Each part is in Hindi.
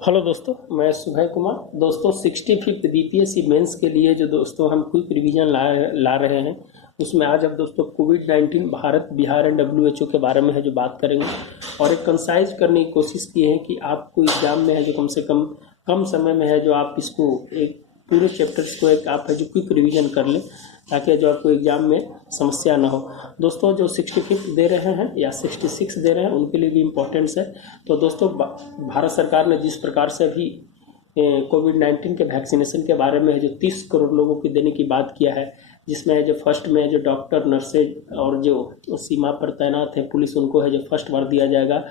हेलो दोस्तों, मैं सुभय कुमार। दोस्तों 65th बीपीएससी मेंस के लिए जो दोस्तों हम क्विक रिवीजन ला रहे हैं, उसमें आज अब दोस्तों कोविड-19 भारत, बिहार एंड डब्ल्यूएचओ के बारे में है जो बात करेंगे और एक कंसाइज करने की कोशिश की है कि आपको एग्जाम में है जो कम से कम कम समय में है जो आप इसको एक पूरे चैप्टर्स को एक आप है जो क्विक रिवीजन कर लें, ताकि जो आपको एग्जाम में समस्या ना हो। दोस्तों जो 65 दे रहे हैं या 66 दे रहे हैं उनके लिए भी इम्पोर्टेंस है। तो दोस्तों भारत सरकार ने जिस प्रकार से अभी कोविड-19 के वैक्सीनेशन के बारे में है जो 30 करोड़ लोगों को देने की बात किया है, जिसमें है जो फर्स्ट में है जो डॉक्टर, नर्सेज और जो सीमा पर तैनात है पुलिस, उनको है जो फर्स्ट बार दिया जाएगा।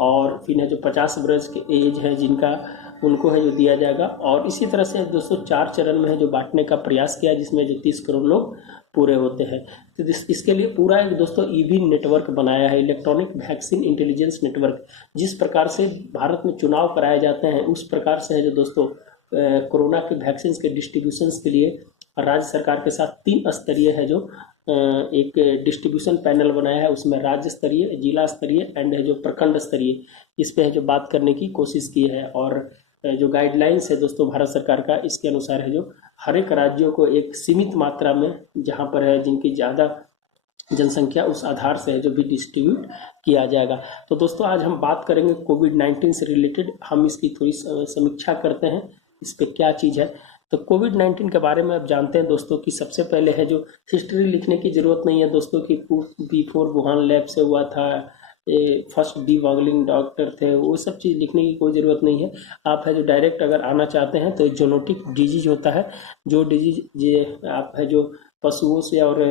और फिर है जो 50 वर्ष के एज है जिनका, उनको है जो दिया जाएगा। और इसी तरह से दोस्तों 4 चरण में है जो बांटने का प्रयास किया, जिसमें जो 30 करोड़ लोग पूरे होते हैं। तो इसके लिए पूरा एक दोस्तों ईवी नेटवर्क बनाया है, इलेक्ट्रॉनिक वैक्सीन इंटेलिजेंस नेटवर्क। जिस प्रकार से भारत में चुनाव कराए जाते हैं उस प्रकार से है जो दोस्तों कोरोना के वैक्सीन के डिस्ट्रीब्यूशन के लिए राज्य सरकार के साथ 3 स्तरीय है जो एक डिस्ट्रीब्यूशन पैनल बनाया है। उसमें राज्य स्तरीय, जिला स्तरीय एंड है जो प्रखंड स्तरीय, इस पे है जो बात करने की कोशिश की है। और जो गाइडलाइंस है दोस्तों भारत सरकार का, इसके अनुसार है जो हर एक राज्यों को एक सीमित मात्रा में, जहां पर है जिनकी ज़्यादा जनसंख्या, उस आधार से है जो भी डिस्ट्रीब्यूट किया जाएगा। तो दोस्तों आज हम बात करेंगे कोविड-19 से रिलेटेड, हम इसकी थोड़ी समीक्षा करते हैं इस पे क्या चीज़ है। तो कोविड-19 के बारे में आप जानते हैं दोस्तों कि सबसे पहले है जो हिस्ट्री लिखने की ज़रूरत नहीं है दोस्तों कि बिफोर वुहान लैब से हुआ था, फर्स्ट डी वागलिंग डॉक्टर थे, वो सब चीज़ लिखने की कोई ज़रूरत नहीं है। आप है जो डायरेक्ट अगर आना चाहते हैं तो जोनोटिक डिजीज होता है, जो डिजीज ये आप है जो पशुओं से और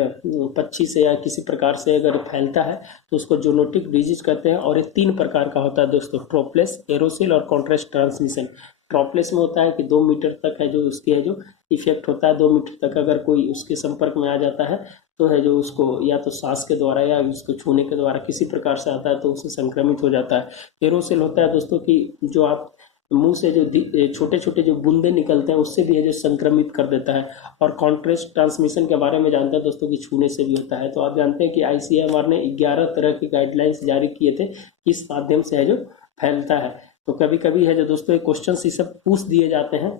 पक्षी से या किसी प्रकार से अगर फैलता है तो उसको जोनोटिक डिजीज कहते हैं। और ये 3 प्रकार का होता है दोस्तों, ट्रोपलेस, एरोसिल और कॉन्ट्रैक्ट ट्रांसमिशन। ट्रोपलेस में होता है कि 2 मीटर तक है जो उसके है जो इफेक्ट होता है, 2 मीटर तक अगर कोई उसके संपर्क में आ जाता है तो है जो उसको या तो सांस के द्वारा या उसको छूने के द्वारा किसी प्रकार से आता है तो उससे संक्रमित हो जाता है। एरोसिल होता है दोस्तों कि जो आप मुंह से जो छोटे छोटे जो बूंदे निकलते हैं उससे भी है जो संक्रमित कर देता है। और कॉन्ट्रैक्ट ट्रांसमिशन के बारे में जानते हैं दोस्तों कि छूने से भी होता है। तो आप जानते हैं कि आईसीएमआर ने 11 तरह की गाइडलाइंस जारी किए थे किस माध्यम से है जो फैलता है। तो कभी कभी है जो दोस्तों क्वेश्चन ये सब पूछ दिए जाते हैं,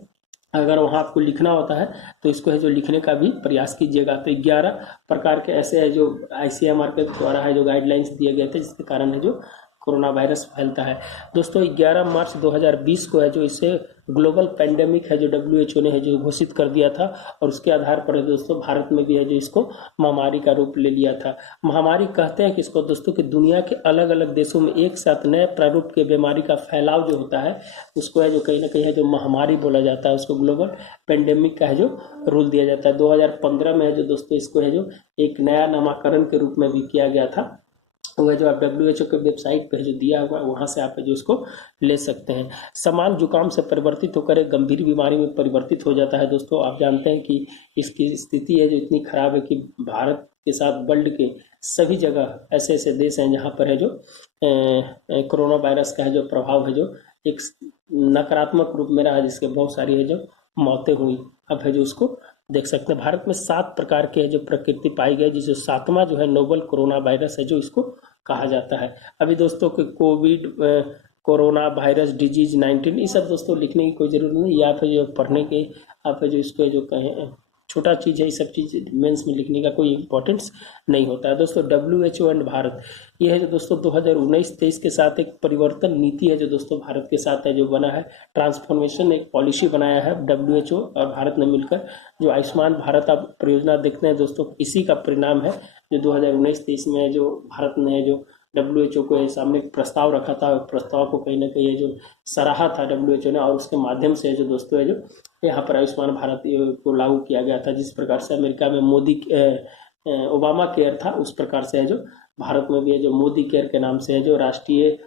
अगर वहाँ आपको लिखना होता है तो इसको है जो लिखने का भी प्रयास कीजिएगा। तो 11 प्रकार के ऐसे है जो आईसीएमआर के द्वारा है जो गाइडलाइंस दिए गए थे, जिसके कारण है जो कोरोना वायरस फैलता है। दोस्तों 11 मार्च 2020 को है जो इसे ग्लोबल पेंडेमिक है जो डब्ल्यूएचओ ने है जो घोषित कर दिया था। और उसके आधार पर है दोस्तों भारत में भी है जो इसको महामारी का रूप ले लिया था। महामारी कहते हैं कि इसको दोस्तों कि दुनिया के अलग अलग देशों में एक साथ नए प्रारूप के बीमारी का फैलाव जो होता है उसको है जो कहीं ना कहीं है जो महामारी बोला जाता है, उसको ग्लोबल पेंडेमिक का है जो रूल दिया जाता है। 2015 में है जो दोस्तों इसको है जो एक नया नामकरण के रूप में भी किया गया था। वह जो आप डब्ल्यूएचओ के वेबसाइट पे जो दिया हुआ है वहाँ से आप जो उसको ले सकते हैं। सामान्य जुकाम से परिवर्तित होकर एक गंभीर बीमारी में परिवर्तित हो जाता है। दोस्तों आप जानते हैं कि इसकी स्थिति है जो इतनी खराब है कि भारत के साथ वर्ल्ड के सभी जगह ऐसे ऐसे देश हैं जहाँ पर है जो कोरोना वायरस का है जो प्रभाव है जो एक नकारात्मक रूप में रहा, जिसके बहुत सारी है जो मौतें हुई। अब है जो उसको देख सकते हैं भारत में 7 प्रकार के जो प्रकृति पाई गई, जिसे 7वां जो है नोवल कोरोना वायरस है जो इसको कहा जाता है। अभी दोस्तों के कोविड कोरोना वायरस डिजीज 19 ये सब दोस्तों लिखने की कोई जरूरत नहीं, या फिर जो पढ़ने के आप जो इसको जो कहें छोटा चीज़ है, ये सब चीज़ मेंस में लिखने का कोई इंपॉर्टेंस नहीं होता है। दोस्तों डब्ल्यूएचओ एंड भारत, ये है जो दोस्तों 2019-23 के साथ एक परिवर्तन नीति है जो दोस्तों भारत के साथ है जो बना है। ट्रांसफॉर्मेशन एक पॉलिसी बनाया है डब्ल्यूएचओ और भारत ने मिलकर, जो आयुष्मान भारत आप परियोजना देखते हैं दोस्तों, इसी का परिणाम है जो 2019-23 में जो भारत ने जो डब्ल्यूएचओ को सामने प्रस्ताव रखा था, प्रस्ताव को कहीं ना कहीं जो सराहा था डब्ल्यूएचओ ने, और उसके माध्यम से जो दोस्तों है जो यहाँ पर आयुष्मान भारत को लागू किया गया था। जिस प्रकार से अमेरिका में मोदी ओबामा केयर था, उस प्रकार से है जो भारत में भी है जो मोदी केयर के नाम से है जो राष्ट्रीय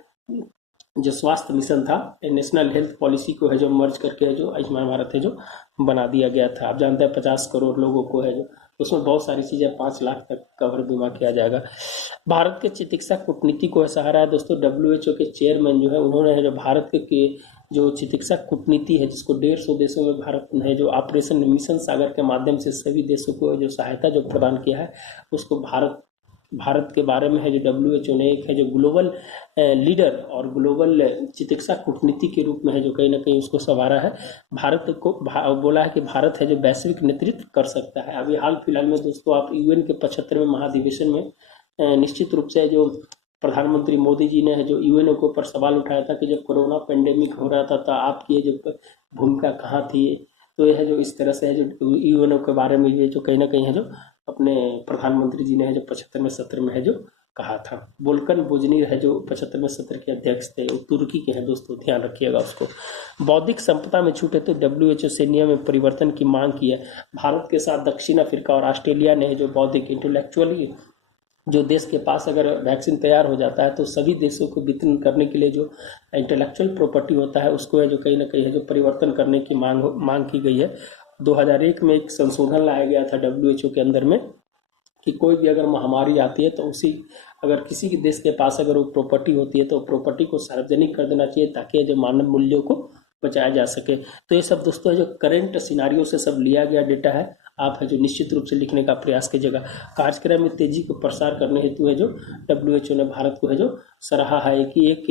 जो स्वास्थ्य मिशन था, नेशनल हेल्थ पॉलिसी को है जो मर्ज करके है जो आयुष्मान भारत है जो बना दिया गया था। आप जानते हैं 50 करोड़ लोगों को है जो उसमें बहुत सारी चीज़ें 5 लाख तक कवर बीमा किया जाएगा। भारत के चिकित्सा कूटनीति को सहारा है दोस्तों डब्ल्यूएचओ के चेयरमैन जो है, उन्होंने है जो भारत के जो चिकित्सा कूटनीति है जिसको 150 देशों में भारत ने जो ऑपरेशन मिशन सागर के माध्यम से सभी देशों को जो सहायता जो प्रदान किया है, उसको भारत भारत के बारे में है जो WHO ने एक है जो ग्लोबल लीडर और ग्लोबल चिकित्सा कूटनीति के रूप में है जो कहीं ना कहीं उसको संवारा है। भारत को बोला है कि भारत है जो वैश्विक नेतृत्व कर सकता है। अभी हाल फिलहाल में दोस्तों आप UN के 75वें महाधिवेशन में निश्चित रूप से जो प्रधानमंत्री मोदी जी ने है जो UN के ऊपर सवाल उठाया था कि जब कोरोना पेंडेमिक हो रहा था तो आपकी जो भूमिका कहाँ थी। तो यह जो इस तरह से है जो UN के बारे में ये जो कहीं ना कहीं है जो अपने प्रधानमंत्री जी ने है जो 75वें सत्र में है जो कहा था। वोल्कन बोजनीर है जो 75वें सत्र के अध्यक्ष थे, वो तुर्की के हैं दोस्तों, ध्यान रखिएगा उसको। बौद्धिक संपदा में छूट है तो WHO से नियम में परिवर्तन की मांग की है। भारत के साथ दक्षिण अफ्रीका और ऑस्ट्रेलिया ने जो बौद्धिक इंटेलेक्चुअली जो देश के पास अगर वैक्सीन तैयार हो जाता है तो सभी देशों को वितरण करने के लिए जो इंटेलेक्चुअल प्रॉपर्टी होता है उसको है जो कहीं ना कहीं है जो परिवर्तन करने की मांग की गई है। 2001 में एक संशोधन लाया गया था WHO के अंदर में कि कोई भी अगर महामारी आती है तो अगर किसी के देश के पास अगर वो प्रॉपर्टी होती है तो प्रॉपर्टी को सार्वजनिक कर देना चाहिए ताकि जो मानव मूल्यों को बचाया जा सके। तो ये सब दोस्तों जो करंट सिनारियो से सब लिया गया डेटा है, आप है जो निश्चित रूप से लिखने का प्रयास कीजिएगा। कार्यक्रम में तेजी को प्रसार करने हेतु है जो WHO ने भारत को है जो सराहा है कि एक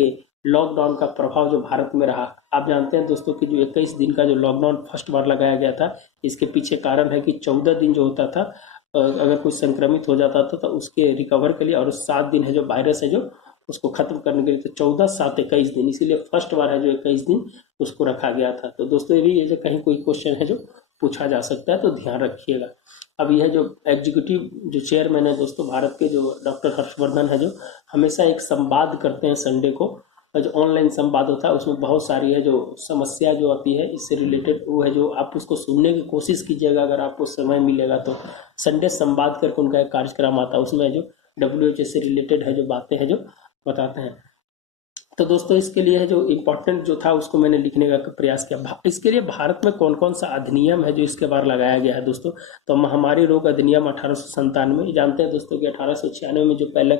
लॉकडाउन का प्रभाव जो भारत में रहा। आप जानते हैं दोस्तों कि जो 21 दिन का जो लॉकडाउन फर्स्ट बार लगाया गया था, इसके पीछे कारण है कि 14 दिन जो होता था अगर कोई संक्रमित हो जाता था तो उसके रिकवर के लिए, और 7 दिन है जो वायरस है जो उसको खत्म करने के लिए, तो 14, 7, 21 दिन, इसीलिए फर्स्ट बार है जो 21 दिन उसको रखा गया था। तो दोस्तों ये भी है जो कहीं कोई क्वेश्चन है जो पूछा जा सकता है तो ध्यान रखिएगा। अब यह जो एग्जीक्यूटिव जो चेयरमैन है दोस्तों भारत के, जो डॉक्टर हर्षवर्धन है, जो हमेशा एक संवाद करते हैं संडे को, जो ऑनलाइन संवाद होता है उसमें बहुत सारी है जो समस्या जो आती है इससे रिलेटेड, वो है जो आप उसको सुनने की कोशिश कीजिएगा अगर आपको समय मिलेगा तो। संडे संवाद करके उनका एक कार्यक्रम आता है, उसमें जो WHO से रिलेटेड है जो बातें हैं जो बताते हैं। तो दोस्तों इसके लिए है जो इम्पोर्टेंट जो था उसको मैंने लिखने का प्रयास किया। इसके लिए भारत में कौन कौन सा अधिनियम है जो इसके बार लगाया गया है दोस्तों, तो महामारी रोग अधिनियम 1897, जानते हैं दोस्तों कि 1896 में जो पहले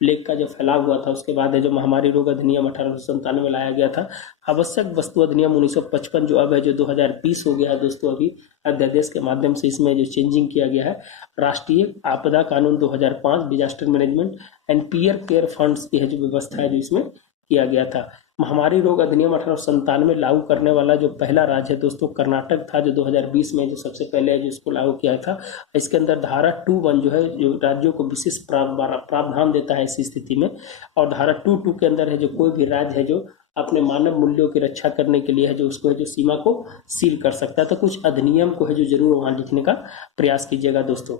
प्लेग का जो फैलाव हुआ था उसके बाद है जो महामारी रोग अधिनियम 1897 में लाया गया था। आवश्यक वस्तु अधिनियम 1955 जो अब है जो 2020 हो गया है दोस्तों, अभी अध्यादेश के माध्यम से इसमें जो चेंजिंग किया गया है। राष्ट्रीय आपदा कानून 2005, disaster management and peer care funds की है जो व्यवस्था है जो इसमें किया गया था। महामारी रोग अधिनियम 1897 लागू करने वाला जो पहला राज्य है दोस्तों कर्नाटक था, जो 2020 में जो सबसे पहले है जो इसको लागू किया था। इसके अंदर धारा 2(1) जो है जो राज्यों को विशेष प्रावधान देता है इस स्थिति में, और धारा 2(2) के अंदर है जो कोई भी राज्य है जो अपने मानव मूल्यों की रक्षा करने के लिए है जो उसको है जो सीमा को सील कर सकता है। तो कुछ अधिनियम को है जो जरूर वहां लिखने का प्रयास कीजिएगा दोस्तों।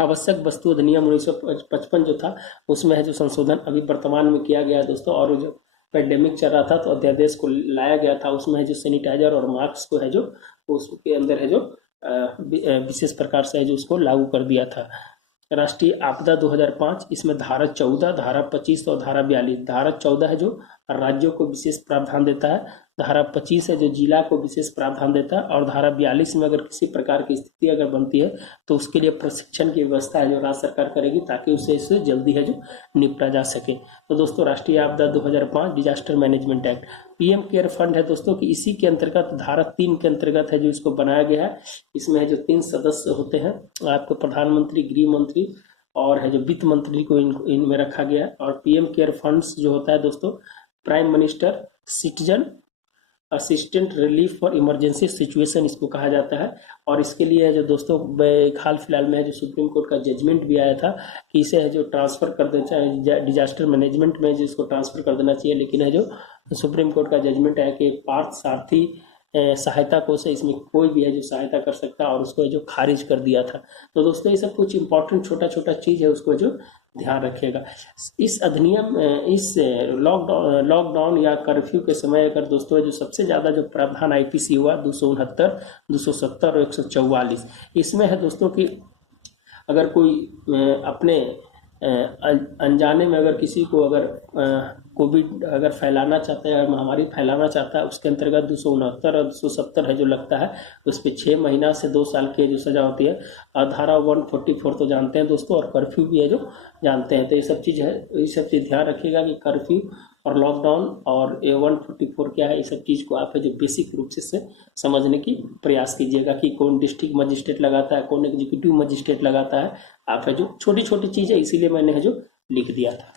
आवश्यक वस्तु अधिनियम 1955 जो था उसमें है जो संशोधन अभी वर्तमान में किया गया है दोस्तों, और जो पेंडेमिक चल रहा था तो अध्यादेश को लाया गया था, उसमें है जो सैनिटाइजर और मास्क को है जो उसके अंदर है जो विशेष प्रकार से है जो उसको लागू कर दिया था। राष्ट्रीय आपदा 2005, इसमें धारा 14, धारा 25 और धारा 42। धारा 14 है जो राज्यों को विशेष प्रावधान देता है, धारा 25 है जो जिला को विशेष प्रावधान देता है, और धारा 42 में अगर किसी प्रकार की स्थिति अगर बनती है तो उसके लिए प्रशिक्षण की व्यवस्था है जो राज्य सरकार करेगी ताकि उसे इससे जल्दी है जो निपटा जा सके। तो दोस्तों राष्ट्रीय आपदा 2005, disaster management act. PM care fund है दोस्तों कि इसी के अंतर्गत धारा 3 के अंतर्गत है जो इसको बनाया गया है। इसमें है जो 3 सदस्य होते हैं, आपको प्रधानमंत्री, गृह मंत्री और है जो वित्त मंत्री को इनमें रखा गया है। और PM केयर फंड्स जो होता है दोस्तों prime minister citizen assistant relief for emergency situation इसको कहा जाता है। और इसके लिए है जो दोस्तों हाल फिलहाल में है जो सुप्रीम कोर्ट का जजमेंट भी आया था कि इसे है जो ट्रांसफर कर देना चाहिए डिजास्टर मैनेजमेंट में, जिसको ट्रांसफर कर देना चाहिए, लेकिन है जो सुप्रीम कोर्ट का जजमेंट है कि पार्थ सारथी सहायता कोष से इसमें कोई भी है जो सहायता कर सकता है, और उसको जो खारिज कर दिया था। तो दोस्तों ये सब कुछ इंपॉर्टेंट छोटा छोटा चीज है, उसको जो ध्यान रखिएगा। इस अधिनियम इस लॉकडाउन या कर्फ्यू के समय अगर दोस्तों जो सबसे ज्यादा जो प्रावधान IPC हुआ 269, 270 और 144, इसमें है दोस्तों कि अगर कोई अपने अनजाने में अगर किसी को अगर कोविड अगर फैलाना चाहता है, महामारी फैलाना चाहता है, उसके अंतर्गत 269 और 270 है जो लगता है, उस पर 6 महीना से 2 साल की जो सजा होती है। और धारा 144 तो जानते हैं दोस्तों, और कर्फ्यू भी है जो जानते हैं। तो ये सब चीज़ है, ये सब चीज़ ध्यान रखिएगा कि कर्फ्यू और लॉकडाउन और A144 क्या है, इस सब चीज़ को आप है जो बेसिक रूप से समझने की प्रयास कीजिएगा कि कौन डिस्ट्रिक्ट मजिस्ट्रेट लगाता है, कौन एग्जीक्यूटिव मजिस्ट्रेट लगाता है। आप है जो छोटी छोटी चीज़ें, इसीलिए मैंने है जो लिख दिया था।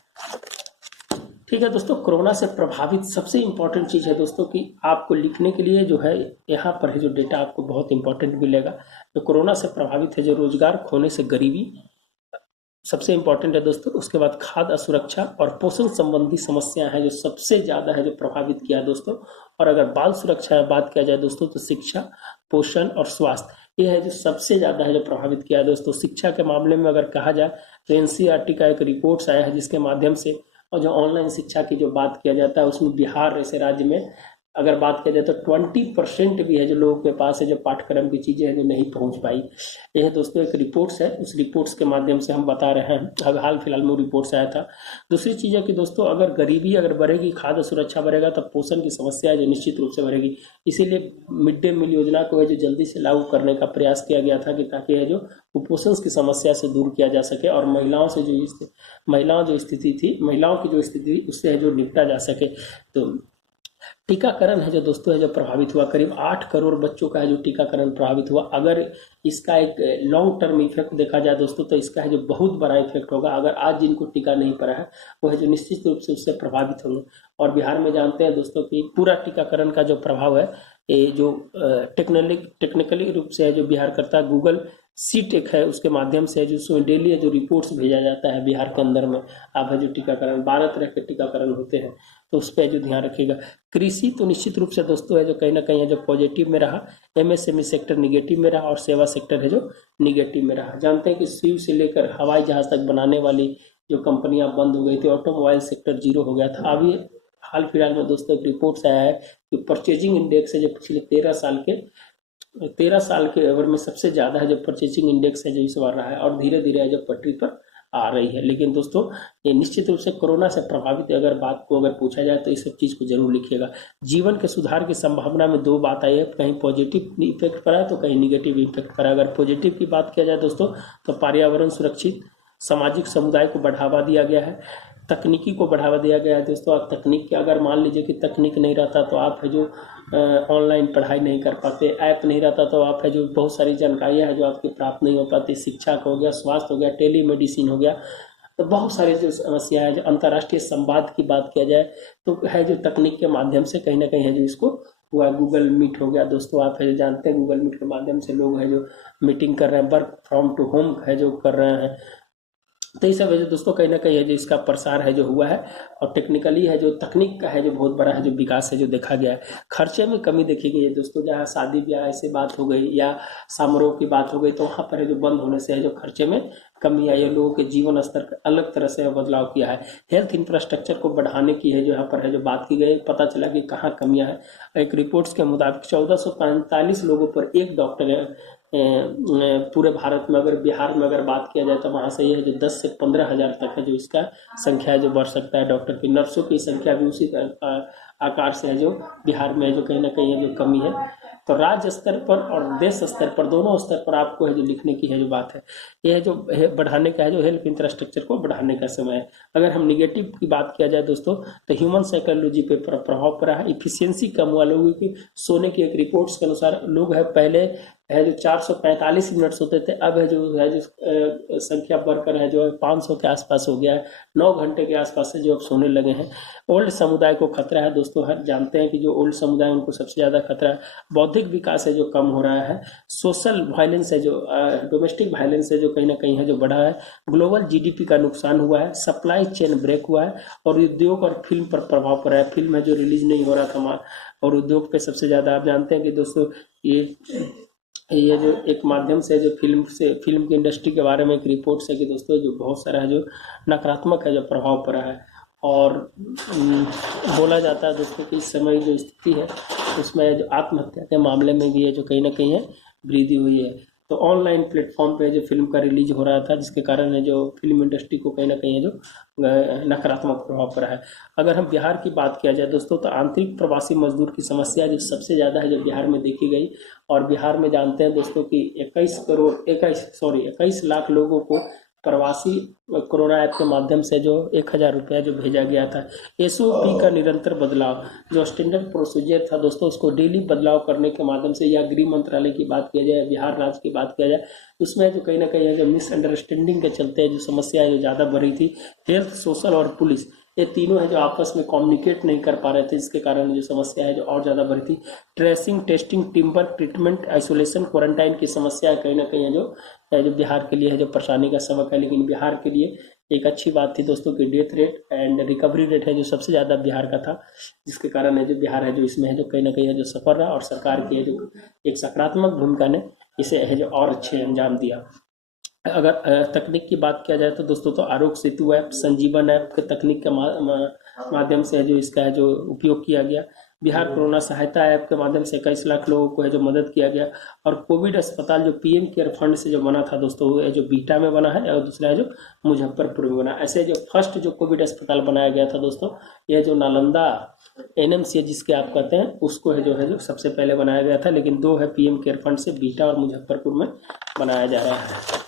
ठीक है दोस्तों, कोरोना से प्रभावित सबसे इंपॉर्टेंट चीज़ है दोस्तों कि आपको लिखने के लिए जो है यहाँ पर है जो डेटा आपको बहुत इंपॉर्टेंट मिलेगा। जो कोरोना से प्रभावित है, जो रोजगार खोने से गरीबी सबसे इंपॉर्टेंट है दोस्तों। उसके बाद खाद्य असुरक्षा और पोषण संबंधी समस्या है जो सबसे ज़्यादा है जो प्रभावित किया है दोस्तों। और अगर बाल सुरक्षा की बात किया जाए दोस्तों, तो शिक्षा, पोषण और स्वास्थ्य, ये है जो सबसे ज़्यादा है जो प्रभावित किया है दोस्तों। शिक्षा के मामले में अगर कहा जाए तो NCERT का एक रिपोर्ट्स आया है जिसके माध्यम से, और जो ऑनलाइन शिक्षा की जो बात किया जाता है उसमें बिहार ऐसे राज्य में अगर बात किया जाए तो 20% भी है जो लोगों के पास है जो पाठ्यक्रम की चीज़ें हैं जो नहीं पहुंच पाई। यह दोस्तों एक रिपोर्ट्स है, उस रिपोर्ट्स के माध्यम से हम बता रहे हैं। अब हाल फिलहाल में रिपोर्ट्स आया था। दूसरी चीज़ है कि दोस्तों अगर गरीबी अगर बढ़ेगी, खाद्य सुरक्षा बढ़ेगा, तो पोषण की समस्या है जो निश्चित रूप से बढ़ेगी। इसीलिए मिड डे मील योजना को है जो जल्दी से लागू करने का प्रयास किया गया था कि ताकि है जो कुपोषण की समस्या से दूर किया जा सके और महिलाओं से जो महिलाओं की जो स्थिति थी उससे है जो निपटा जा सके। तो टीकाकरण है जो दोस्तों है जो प्रभावित हुआ, करीब 8 करोड़ बच्चों का है जो टीकाकरण प्रभावित हुआ। अगर इसका एक लॉन्ग टर्म इफेक्ट देखा जाए दोस्तों, तो इसका है जो बहुत बड़ा इफेक्ट होगा। अगर आज जिनको टीका नहीं पड़ा है वो है जो निश्चित रूप से उससे प्रभावित होंगे। और बिहार में जानते हैं दोस्तों कि पूरा टीकाकरण का जो प्रभाव है, ये जो टेक्निकली रूप से है जो बिहार करता है, गूगल सीट एक है उसके माध्यम से है जो उसमें डेली है जो रिपोर्ट्स भेजा जाता है बिहार के अंदर में। आप है जो टीकाकरण 12 तरह के टीकाकरण होते हैं, तो उस पर जो ध्यान रखिएगा। कृषि तो निश्चित रूप से दोस्तों है जो कहीं ना कहीं है जो पॉजिटिव में रहा, MSME सेक्टर निगेटिव में रहा और सेवा सेक्टर है जो निगेटिव में रहा। जानते हैं कि शिव से लेकर हवाई जहाज तक बनाने वाली जो कंपनियां बंद हो गई थी, ऑटोमोबाइल सेक्टर जीरो हो गया था। अभी हाल फिलहाल में दोस्तों एक रिपोर्ट्स आया है कि परचेजिंग इंडेक्स है जो पिछले 13 साल के एवर में सबसे ज्यादा है जो परचेजिंग इंडेक्स है जो इस बार रहा है, और धीरे धीरे है जो पटरी पर आ रही है। लेकिन दोस्तों ये निश्चित रूप से कोरोना से प्रभावित अगर बात को अगर पूछा जाए तो इस सब चीज को जरूर लिखिएगा। जीवन के सुधार की संभावना में दो बात आई है, कहीं पॉजिटिव इफेक्ट पड़ा है तो कहीं निगेटिव इफेक्ट पड़ा। अगर पॉजिटिव की बात किया जाए दोस्तों, तो पर्यावरण सुरक्षित, सामाजिक समुदाय को बढ़ावा दिया गया है, तकनीकी को बढ़ावा दिया गया है दोस्तों। आप तकनीक के अगर मान लीजिए कि तकनीक नहीं रहता तो आप है जो ऑनलाइन पढ़ाई नहीं कर पाते, ऐप नहीं रहता तो आप है जो बहुत सारी जानकारियाँ है जो आपकी प्राप्त नहीं हो पाती। शिक्षा का हो गया, स्वास्थ्य हो गया, टेली मेडिसिन हो गया, तो बहुत सारी जो समस्या है। जो अंतर्राष्ट्रीय संवाद की बात किया जाए तो है जो तकनीक के माध्यम से कहीं ना कहीं है जो इसको हुआ। गूगल मीट हो गया दोस्तों, आप है जो जानते हैं गूगल मीट के माध्यम से लोग है जो मीटिंग कर रहे हैं, वर्क फ्रॉम टू होम है जो कर रहे हैं। तो ये सब है जो दोस्तों कहीं ना कहीं है जो इसका प्रसार है जो हुआ है, और टेक्निकली है जो तकनीक का है जो बहुत बड़ा है जो विकास है जो देखा गया है। खर्चे में कमी देखी गई है दोस्तों, जहाँ शादी ब्याह ऐसी बात हो गई या समारोह की बात हो गई तो वहाँ पर है जो बंद होने से है जो खर्चे में कमी आई है। लोगों के जीवन स्तर का अलग तरह से बदलाव किया है। हेल्थ इंफ्रास्ट्रक्चर को बढ़ाने की है जो यहाँ पर है जो बात की गई, पता चला कि कहाँ कमियां है। एक रिपोर्ट्स के मुताबिक 1445 लोगों पर एक डॉक्टर है पूरे भारत में। अगर बिहार में अगर बात किया जाए तो वहाँ से ये जो 10 से 15 हज़ार तक है जो इसका संख्या है जो बढ़ सकता है। डॉक्टर की, नर्सों की संख्या भी उसी आकार से है जो बिहार में है जो कहीं ना कहीं है जो कमी है। तो राज्य स्तर पर और देश स्तर पर, दोनों स्तर पर आपको है जो लिखने की है जो बात है, ये है जो बढ़ाने का है जो हेल्थ इंफ्रास्ट्रक्चर को बढ़ाने का समय है। अगर हम निगेटिव की बात किया जाए दोस्तों, तो ह्यूमन साइकोलॉजी पे प्रभाव पड़ा है। इफिशियंसी कम हुआ लोगों की सोने की। एक रिपोर्ट्स के अनुसार लोग है पहले है जो 445 मिनट सोते थे, अब है जो संख्या बढ़कर है जो 500 के आसपास हो गया है। 9 घंटे के आसपास से जो अब सोने लगे हैं। ओल्ड समुदाय को खतरा है दोस्तों, हर जानते हैं कि जो ओल्ड समुदाय उनको सबसे ज़्यादा खतरा है। बौद्धिक विकास है जो कम हो रहा है। सोशल वायलेंस है जो डोमेस्टिक वायलेंस है जो कहीं ना कहीं है जो बढ़ा है। ग्लोबल GDP का नुकसान हुआ है। सप्लाई चेन ब्रेक हुआ है और उद्योग और फिल्म पर प्रभाव पड़ा है। फिल्म है जो रिलीज नहीं हो रहा था और उद्योग पे सबसे ज़्यादा आप जानते हैं कि दोस्तों ये जो एक माध्यम से जो फिल्म की इंडस्ट्री के बारे में एक रिपोर्ट है कि दोस्तों जो बहुत सारा है जो नकारात्मक है जो प्रभाव पड़ा है। और बोला जाता है दोस्तों कि इस समय जो स्थिति है उसमें जो आत्महत्या के मामले में भी है जो कहीं ना कहीं है वृद्धि हुई है। तो ऑनलाइन प्लेटफॉर्म पे जो फिल्म का रिलीज हो रहा था, जिसके कारण है जो फिल्म इंडस्ट्री को कहीं ना कहीं है जो नकारात्मक प्रभाव पड़ा है। अगर हम बिहार की बात किया जाए दोस्तों, तो आंतरिक प्रवासी मजदूर की समस्या जो सबसे ज़्यादा है जो बिहार में देखी गई। और बिहार में जानते हैं दोस्तों कि 21 लाख लोगों को प्रवासी कोरोना ऐप के माध्यम से जो 1,000 रुपया जो भेजा गया था। एसओपी का निरंतर बदलाव, जो स्टैंडर्ड प्रोसीजर था दोस्तों, उसको डेली बदलाव करने के माध्यम से, या गृह मंत्रालय की बात किया जाए, बिहार राज्य की बात किया जाए, उसमें जो कहीं ना कहीं जो मिसअंडरस्टैंडिंग के चलते जो समस्याएं जो ज़्यादा बढ़ी थी, हेल्थ, सोशल और पुलिस, ये तीनों है जो आपस में कम्युनिकेट नहीं कर पा रहे थे, जिसके कारण जो समस्या है जो और ज़्यादा बढ़ी थी। Tracing, testing, team work, treatment, isolation, quarantine की समस्या कहीं ना कहीं जो बिहार के लिए है जो परेशानी का सबक है। लेकिन बिहार के लिए एक अच्छी बात थी दोस्तों कि death rate and recovery rate है जो सबसे ज़्यादा बिहार का था, जिसके कारण है जो बिहार है जो इसमें है जो कहीं ना कहीं है जो सफल रहा, और सरकार की है जो एक सकारात्मक भूमिका ने इसे है जो और अच्छे अंजाम दिया। अगर तकनीक की बात किया जाए तो दोस्तों, तो आरोग्य सेतु ऐप, संजीवन ऐप के तकनीक के माध्यम से है जो इसका है जो उपयोग किया गया। बिहार कोरोना सहायता ऐप के माध्यम से 21 लाख लोगों को है जो मदद किया गया। और कोविड अस्पताल जो पीएम केयर फंड से जो बना था दोस्तों, वो है जो बीटा में बना है, और दूसरा है जो मुजफ्फरपुर में बना। ऐसे जो फर्स्ट जो कोविड अस्पताल बनाया गया था दोस्तों, यह जो नालंदा एनएमसी जिसके आप कहते हैं, उसको है जो सबसे पहले बनाया गया था। लेकिन दो है पीएम केयर फंड से, बीटा और मुजफ्फरपुर में बनाया जा रहा है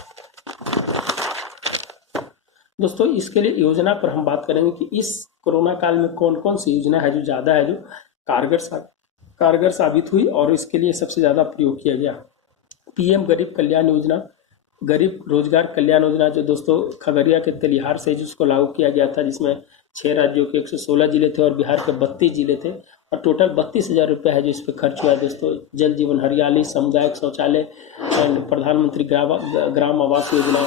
दोस्तों। इसके लिए योजना पर हम बात करेंगे कि इस कोरोना काल में कौन कौन सी योजना है जो ज़्यादा है जो कारगर साबित हुई और इसके लिए सबसे ज़्यादा प्रयोग किया गया। पीएम गरीब कल्याण योजना, गरीब रोजगार कल्याण योजना, जो दोस्तों खगड़िया के तेलिहार से जिसको लागू किया गया था, जिसमें 6 राज्यों के 116 जिले थे और बिहार के 32 जिले थे, और टोटल 32,000 रुपये है जो इस पर खर्च हुआ है दोस्तों। जल जीवन हरियाली, सामुदायिक शौचालय, प्रधानमंत्री ग्राम आवास योजना,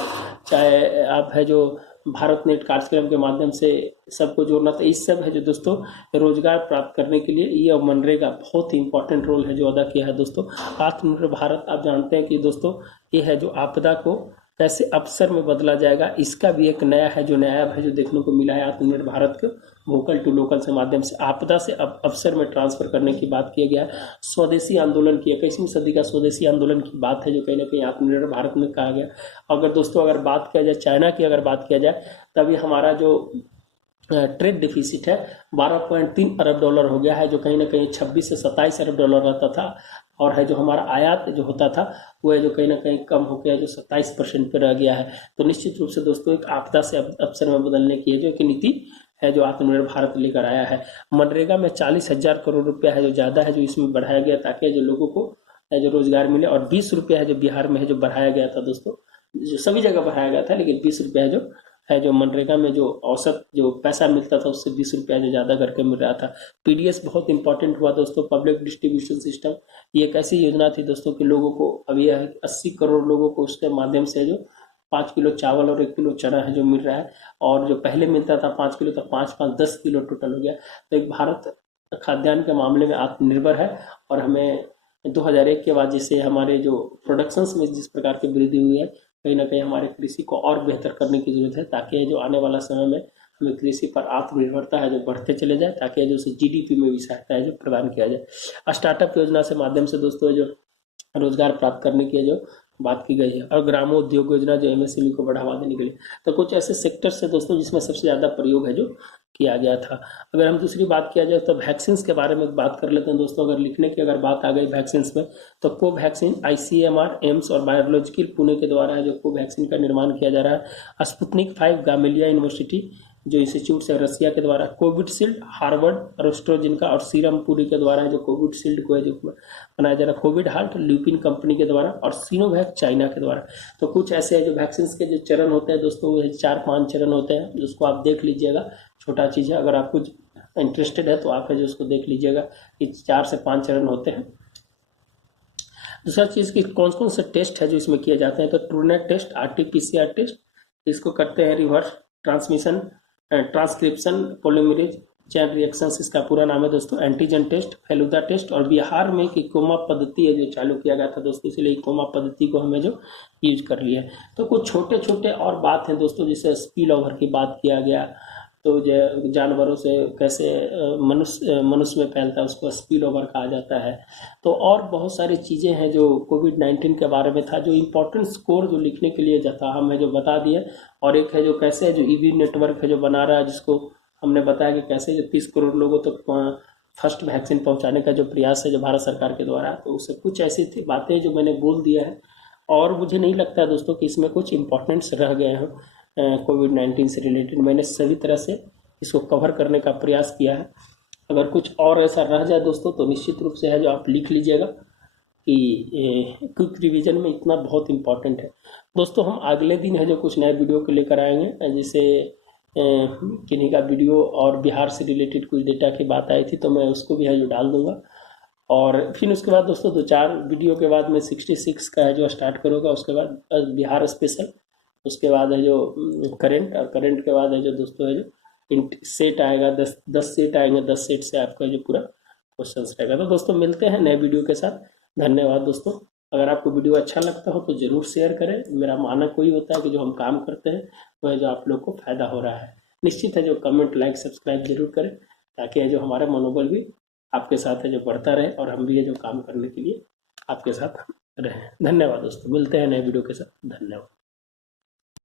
चाहे आप है जो भारत नेट कार्यक्रम के माध्यम से सबको जोड़ना था, इस सब है जो दोस्तों रोजगार प्राप्त करने के लिए ये और मनरेगा बहुत ही इंपॉर्टेंट रोल है जो अदा किया है दोस्तों। आत्मनिर्भर भारत, आप जानते हैं कि दोस्तों ये है जो आपदा को कैसे अवसर में बदला जाएगा, इसका भी एक नया है जो देखने को मिला है। आत्मनिर्भर भारत को वोकल टू लोकल से माध्यम से आपदा से अवसर में ट्रांसफर करने की बात किया गया है। स्वदेशी आंदोलन की 21वीं सदी का स्वदेशी आंदोलन की बात है जो कहीं ना कहीं आत्मनिर्भर भारत में कहा गया। अगर दोस्तों अगर बात किया जाए चाइना की, अगर बात किया जाए, तभी हमारा जो ट्रेड डिफिसिट है 12.3 अरब डॉलर हो गया है, जो कहीं ना कहीं 26 से 27 अरब डॉलर रहता था। और है जो हमारा आयात जो होता था वो है जो कहीं ना कहीं कम हो गया, जो 27% पे रह गया है। तो निश्चित रूप से दोस्तों एक आपदा से अवसर में बदलने की जो कि नीति है जो आत्मनिर्भर भारत लेकर आया है। मनरेगा में 40,000 करोड़ रुपया है जो ज़्यादा है जो इसमें बढ़ाया गया, ताकि जो लोगों को है जो रोजगार मिले। और 20 रुपया है जो बिहार में है जो बढ़ाया गया था दोस्तों, जो सभी जगह बढ़ाया गया था, लेकिन 20 रुपया है जो मनरेगा में जो औसत जो पैसा मिलता था उससे 20 रुपया जो ज़्यादा करके मिल रहा था। पीडीएस बहुत इंपॉर्टेंट हुआ दोस्तों, पब्लिक डिस्ट्रीब्यूशन सिस्टम। ये एक ऐसी योजना थी दोस्तों कि लोगों को अभी 80 करोड़ लोगों को उसके माध्यम से जो 5 किलो चावल और 1 किलो चना है जो मिल रहा है, और जो पहले मिलता था 5 किलो, तो 5-5-10 किलो टोटल हो गया। तो एक भारत खाद्यान्न के मामले में आत्मनिर्भर है, और हमें 2001 के बाद जिससे हमारे जो प्रोडक्शंस में जिस प्रकार की वृद्धि हुई है, कहीं ना कहीं हमारे कृषि को और बेहतर करने की जरूरत है, ताकि जो आने वाला समय में हमें कृषि पर आत्मनिर्भरता है जो बढ़ते चले जाए, ताकि जो जीडीपी में भी सहायता है जो प्रदान किया जाए। स्टार्टअप योजना से माध्यम से दोस्तों जो रोजगार प्राप्त करने की जो बात की गई है, और ग्रामोद्योग योजना जो एमएसएमई को बढ़ावा देने के लिए। तो कुछ ऐसे सेक्टर्स है दोस्तों जिसमें सबसे ज़्यादा प्रयोग है जो किया गया था। अगर हम दूसरी बात किया जाए तो वैक्सीन के बारे में बात कर लेते हैं दोस्तों। अगर लिखने की अगर बात आ गई वैक्सीन में, तो कोवैक्सीन आईसीएमआर, एम्स और बायोलॉजिकल पुणे के द्वारा है जो कोवैक्सीन का निर्माण किया जा रहा है। स्पुतनिक 5 गामेलिया यूनिवर्सिटी जो इंस्टीट्यूट है रसिया के द्वारा, कोविडशील्ड हार्वर्ड एस्ट्राजेनेका और सीरम पुरी के द्वारा है जो कोविडशील्ड को है जो बनाया जा रहा है। कोविड हार्ट ल्यूपिन कंपनी के द्वारा, और सिनोवैक चाइना के द्वारा। तो कुछ ऐसे है जो वैक्सीन के जो चरण होते हैं दोस्तों, वो 4-5 चरण होते हैं, जिसको आप देख लीजिएगा। छोटा चीज़ है, अगर आपको इंटरेस्टेड है तो आप है जो उसको देख लीजिएगा कि 4 से 5 चरण होते हैं। दूसरा चीज़ कि कौन कौन से टेस्ट है जो इसमें किए जाते हैं, तो ट्रूनेट टेस्ट, आरटीपीसीआर टेस्ट, इसको करते हैं reverse transmission transcription polymerase chain reactions, इसका पूरा नाम है दोस्तों। एंटीजन टेस्ट, फेलुदा टेस्ट, और बिहार में एक इकोमा पद्धति है जो चालू किया गया था दोस्तों, इसलिए इकोमा पद्धति को हमें जो यूज कर लिया। तो कुछ छोटे छोटे और बात है दोस्तों, जिसे स्पिल ओवर की बात किया गया, तो जानवरों से कैसे मनुष्य में फैलता है उसको स्पिल ओवर कहा जाता है। तो और बहुत सारी चीज़ें हैं जो कोविड-19 के बारे में था, जो इम्पोर्टेंट स्कोर जो लिखने के लिए जाता हमें जो बता दिए। और एक है जो कैसे है जो ईवी नेटवर्क है जो बना रहा है, जिसको हमने बताया कि कैसे जो 30 करोड़ लोगों तक फर्स्ट वैक्सीन पहुंचाने का जो प्रयास है जो भारत सरकार के द्वारा। तो उससे कुछ ऐसी थी बातें जो मैंने बोल दिया है, और मुझे नहीं लगता है दोस्तों कि इसमें कुछ इम्पोर्टेंट्स रह गए हैं कोविड-19 से रिलेटेड। मैंने सभी तरह से इसको कवर करने का प्रयास किया है। अगर कुछ और ऐसा रह जाए दोस्तों तो निश्चित रूप से है जो आप लिख लीजिएगा कि क्विक रिवीजन में इतना बहुत इम्पोर्टेंट है। दोस्तों हम अगले दिन है जो कुछ नए वीडियो को लेकर आएंगे, जैसे किन्हीं का वीडियो और बिहार से रिलेटेड कुछ डेटा की बात आई थी तो मैं उसको भी है जो डाल दूंगा। और फिर उसके बाद दोस्तों 2-4 वीडियो के बाद मैं 66 का है जो स्टार्ट करूँगा, उसके बाद बिहार स्पेशल, उसके बाद है जो करंट, और करंट के बाद है जो दोस्तों है जो सेट आएगा, 10 सेट आएंगे, 10 सेट से आपका जो पूरा क्वेश्चन रहेगा। तो दोस्तों मिलते हैं नए वीडियो के साथ। धन्यवाद दोस्तों। अगर आपको वीडियो अच्छा लगता हो तो ज़रूर शेयर करें। मेरा मानक कोई होता है कि जो हम काम करते हैं वह जो आप लोग को फ़ायदा हो रहा है। निश्चित है जो कमेंट, लाइक, सब्सक्राइब जरूर करें, ताकि है जो हमारा मनोबल भी आपके साथ है जो बढ़ता रहे और हम भी ये जो काम करने के लिए आपके साथ रहें। धन्यवाद दोस्तों, मिलते हैं नए वीडियो के साथ। धन्यवाद।